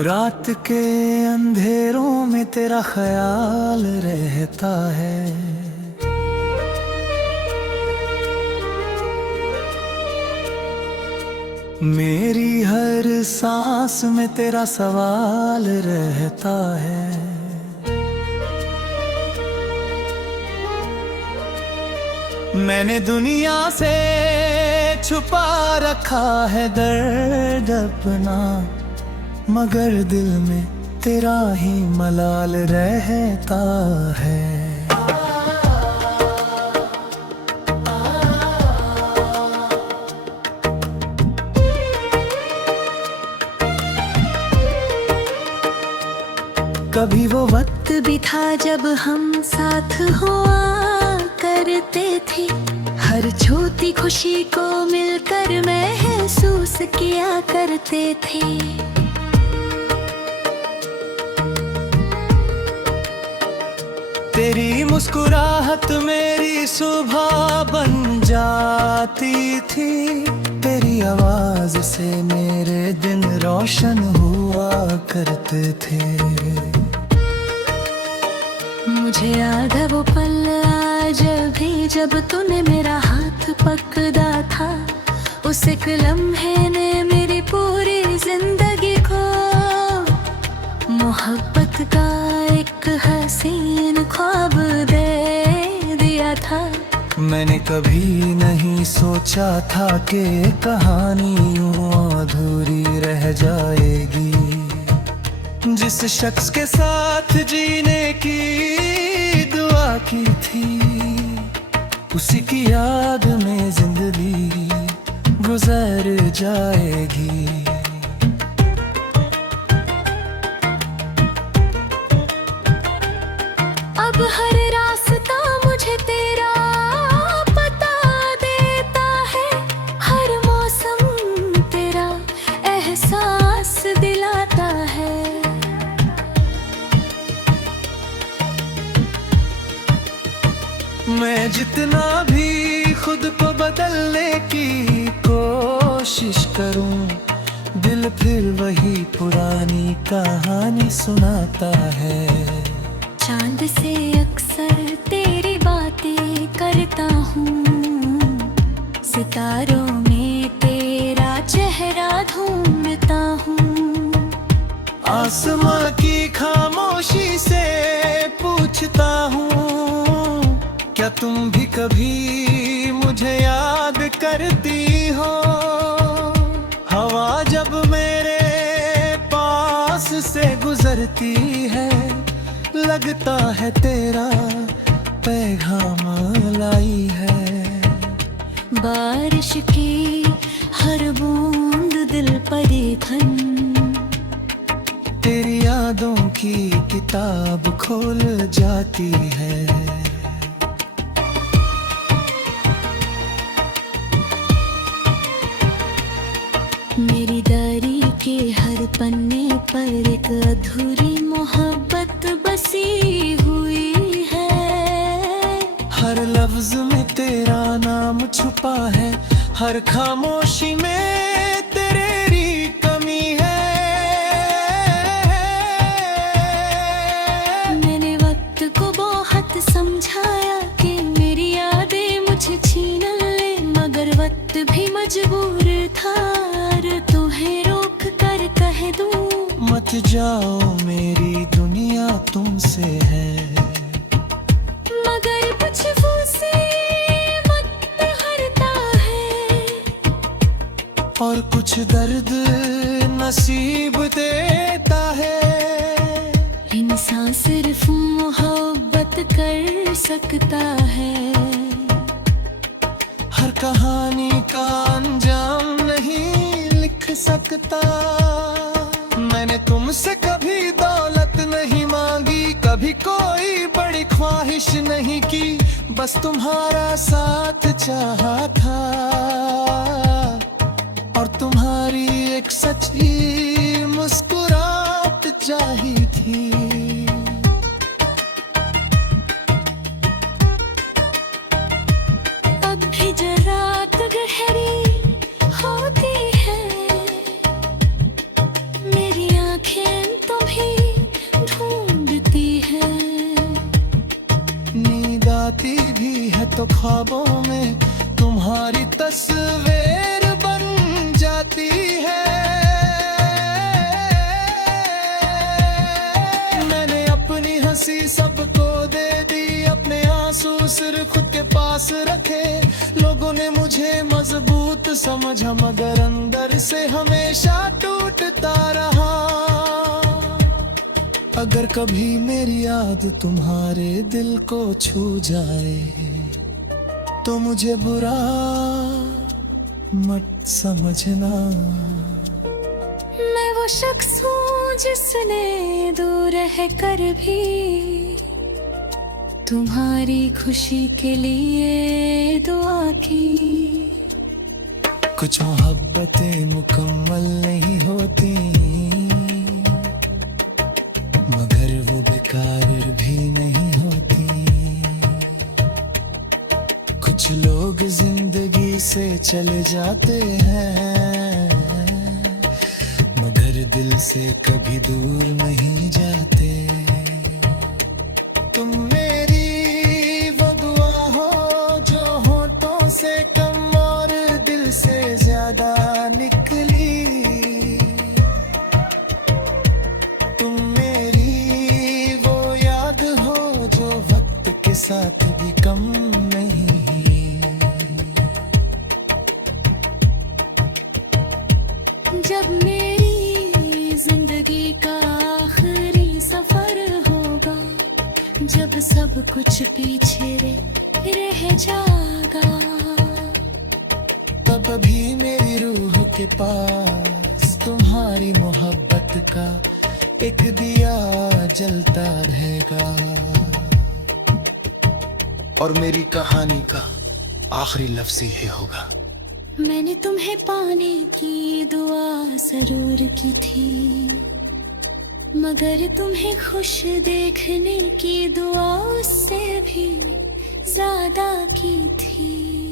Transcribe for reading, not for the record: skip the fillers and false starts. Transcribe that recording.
रात के अंधेरों में तेरा ख्याल रहता है। मेरी हर सांस में तेरा सवाल रहता है। मैंने दुनिया से छुपा रखा है दर्द अपना, मगर दिल में तेरा ही मलाल रहता है। कभी वो वक्त भी था जब हम साथ हुआ करते थे, हर छोटी खुशी को मिलकर महसूस किया करते थे। तेरी मुस्कुराहट मेरी सुबह बन जाती थी, तेरी आवाज से मेरे दिन रोशन हुआ करते थे। मुझे याद है वो पल आज भी जब तूने मेरा हाथ पकड़ा था। उस एक लम्हे ने मेरी पूरी जिंदगी को मोहब्बत का एक हसीन ख्वाब दे दिया था। मैंने कभी नहीं सोचा था कि कहानी यूं अधूरी रह जाएगी। जिस शख्स के साथ जीने की दुआ की थी, उसी की याद में जिंदगी गुजर जाएगी। अब हर रास्ता मुझे तेरा पता देता है, हर मौसम तेरा एहसास दिलाता है। मैं जितना भी खुद को बदलने की कोशिश करूं, दिल फिर वही पुरानी कहानी सुनाता है। चांद से अक्सर तेरी बातें करता हूँ, सितारों में तेरा चेहरा ढूंढता हूँ। आसमां की खामोशी से पूछता हूँ, क्या तुम भी कभी मुझे याद करती हो? हवा जब मेरे पास से गुजरती है, लगता है तेरा पैगाम लाई है। बारिश की हर बूंद दिल पर धन, तेरी यादों की किताब खोल जाती है। मेरी डायरी के हर पन्ने पर एक अधूरी मोहब्बत बसी हुई है। हर लफ्ज में तेरा नाम छुपा है, हर खामोशी में तेरी कमी है। मैंने वक्त को बहुत समझाया कि मेरी यादें मुझे छीन ले, मगर वक्त भी मजबूर था तुम्हें रोक कर कह दूं, मत जाओ मेरी दुनिया तुमसे है। मगर कुछ से मत हरता है, और कुछ दर्द नसीब देता है। इंसान सिर्फ मोहब्बत कर सकता है, हर कहानी का अंजाम नहीं लिख सकता। मैंने तुमसे कभी दौलत नहीं मांगी, कभी कोई बड़ी ख्वाहिश नहीं की, बस तुम्हारा साथ चाहा था, और तुम्हारी एक सच्ची मुस्कुराहट चाहिए थी। अब भी रात गहरी होती है, मेरी आंखें तो ख्वाबों में तुम्हारी तस्वीर बन जाती है। मैंने अपनी हंसी सबको दे दी, अपने आंसू सिर्फ खुद के पास रखे। लोगों ने मुझे मजबूत समझा, मगर अंदर से हमेशा टूटता रहा। अगर कभी मेरी याद तुम्हारे दिल को छू जाए तो मुझे बुरा मत समझना। मैं वो शख्स हूँ जिसने दूर रह कर भी तुम्हारी खुशी के लिए दुआ की। कुछ मोहब्बतें मुकम्मल नहीं होती, मगर वो बेकार भी नहीं होती। कुछ लोग जिंदगी से चले जाते हैं, मगर दिल से कभी दूर नहीं जाते। तुम मेरी वो दुआ हो जो होठों से कम और दिल से ज्यादा निकली। तुम मेरी वो याद हो जो वक्त के साथ भी कम नहीं। जब मेरी जिंदगी का आखिरी सफर होगा, जब सब कुछ पीछे रह जाएगा, तब भी मेरी रूह के पास तुम्हारी मोहब्बत का एक दिया जलता रहेगा। और मेरी कहानी का आखिरी लफ्ज़ ये होगा, मैंने तुम्हें पाने की दुआ जरूर की थी, मगर तुम्हें खुश देखने की दुआ उससे भी ज्यादा की थी।